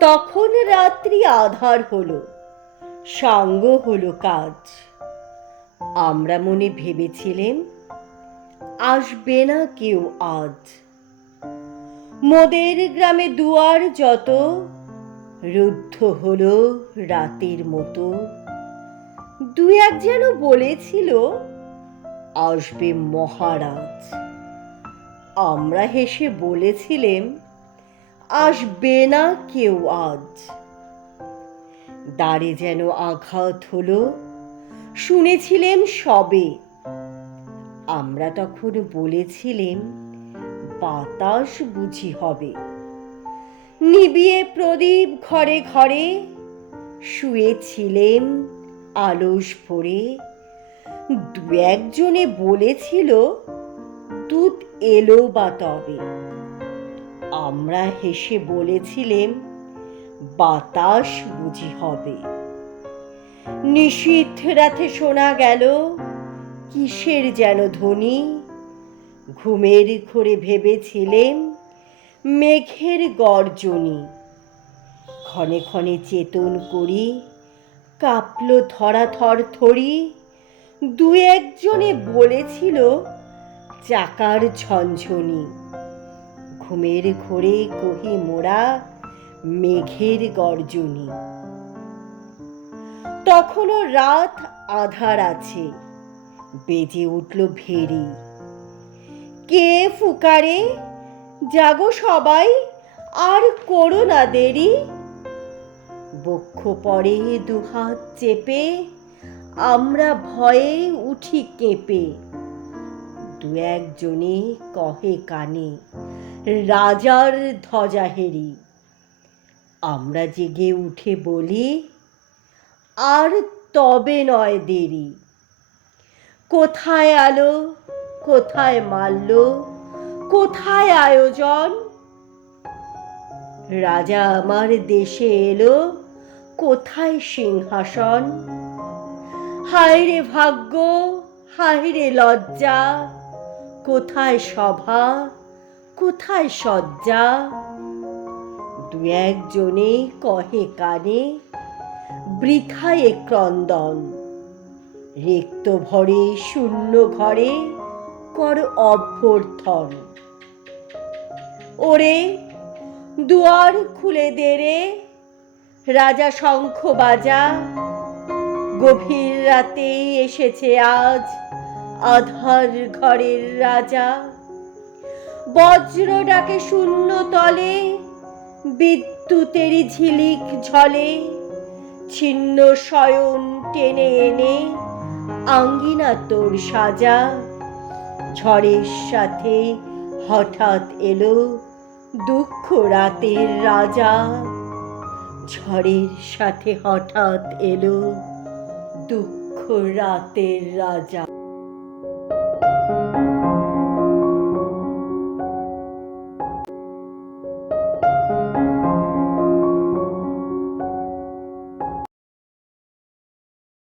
তখন রাত্রি আধার হলো, সাঙ্গ হলো কাজ। আমরা মনে ভেবেছিলেম আসবে না কেউ আজ। মোদের গ্রামে দুয়ার যত রুদ্ধ হলো রাতের মতো। দু এক যেন বলেছিল আসবে মহারাজ। আমরা হেসে বলেছিলেম আসবে না কেউ আজ। দ্বারে যেন আঘাত হলো, শুনেছিলেম সবে। আমরা তখন বলেছিলেম বাতাস বুঝি হবে। নিবিয়ে প্রদীপ ঘরে ঘরে শুয়েছিলেম আলস ভরে। দু একজনে বলেছিল দূত এলো বা তবে। আমরা হেসে বলেছিলেম বাতাস বুঝি হবে। নিশীথ রাতে শোনা গেল কিসের যেন ধ্বনি। ঘুমের ঘোরে ভেবেছিলেম মেঘের গর্জনি। ক্ষণে ক্ষণে চেতন করি কাঁপল ধরা থরথরি। দু একজনে বলেছিল চাকার ঝনঝনি। ঘুমের ঘোরে কহি মোরা মেঘের গর্জনি। তখনও রাত আধার আছে, বেজে উঠল ভেরি। কে ফুকারে জাগো সবাই আর করো না দেরি। বক্ষ পরে দুহাত চেপে আমরা ভয়ে উঠি কেঁপে। দু একজনে কহে কানে রাজার ধ্বজা হেরি। আমরা জেগে উঠে বলি আর তবে নয় দেরি। কোথায় আলো, কোথায় মাল্য, কোথায় আয়োজন। রাজা আমার দেশে এলো, কোথায় সিংহাসন। হায় রে ভাগ্য, হায় রে লজ্জা, কোথায় সভা, কোথায় সজ্জা। দু একজনে কহে কানে বৃথায় ক্রন্দন। রিক্ত ভরে শূন্য ঘরে কর অভ্যর্থন। ওরে দুয়ার খুলে দে রে, রাজা শঙ্খ বাজা। গভীর রাতে এসেছে আজ আধার ঘরের রাজা। বজ্র ডাকে শূন্য তলে, বিদ্যুতেরই ঝিলিক ঝলে। ছিন্ন শয়ন টেনে এনে আঙ্গিনা তোর সাজা। ঝড়ের সাথে হঠাৎ এলো দুঃখ রাতের রাজা। ঝড়ের সাথে হঠাৎ এলো দুঃখ রাতের রাজা।